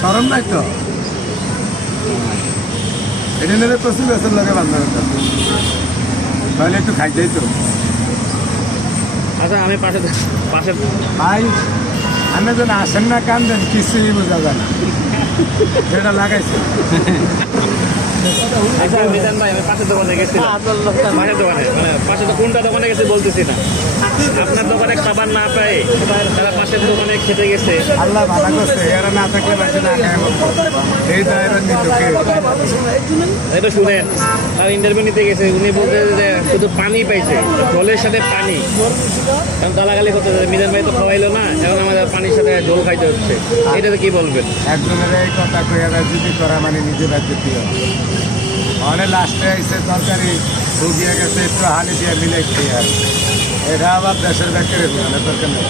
সরম নাই তো এটা নিলে প্রচুর বেসের লগে বান্ধব তাহলে একটু খাইতেই তো। আচ্ছা আমি পাশে ভাই আমি যেন আসেন না কান্দেন কিছুই বোঝা যায় না সেটা লাগাইছে। আচ্ছা মিজান ভাই আমি পাশের দোকানে গেছিলাম, পাশের দোকানে মানে পাশে তো কোনটা দোকানে গেছে বলতেছি না, আপনার দোকানে খাবার না পায় তারা পাশের দোকানে খেতে গেছে। আল্লাহ ভালো করছে, এরা না থাকলে বাড়িতে না খায় এই দায়ের নিতকে। এটা শুনেন, তার ইন্টারভিউ নিতে গেছে, উনি বলতে যে শুধু পানি পাইছে, জলের সাথে পানি, কারণ গালাগালি করতে মিজান ভাই তো খাওয়াইলো না, এখন আমাদের পানির সাথে জল খাইতে হচ্ছে, এটাতে কি বলবেন? একজনের এই কথা কয়ে যদি করা মানে নিজে রাজ্যে প্রিয় অনেক লাস্টে এসে তরকারি ঢুকিয়ে গেছে একটু হানি দিয়ে মিলে খেয়ে আর এটা আবার দেশের ব্যাপারে দরকার নেই।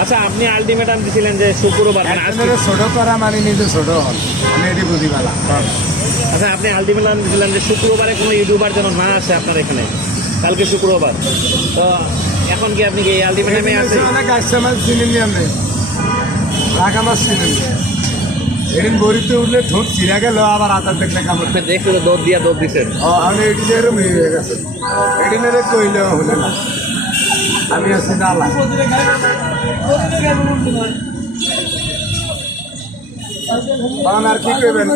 আচ্ছা আপনি আলটিমেটাম দিছিলেন যে শুক্রবার মানে আজকে, ছোট করা মানে নিজে ছোট হন, আমি এটি বুঝি পালা। আচ্ছা আপনি আলটিমেটাম দিছিলেন যে শুক্রবারে কোনো ইউটিউবার যেন না আসে আপনার এখানে, কালকে শুক্রবার, তো এখন কি আপনি কি এই আলটিমেটামে আছে? অনেক আসছে মাছ চিনেননি আপনি, রাখা মাছ চিনেননি, এদিন বড়িতে উঠলে ঠোঁট ছিঁড়া গেল আবার আচার দেখলে কামড় দেখতে তো দৌড় দিয়া দৌড় দিচ্ছেন। আমি এটি এরকম হয়ে গেছে, এটি নেড়ে কইলে হলে না, আমি আছি ডালা আর কি করবেন।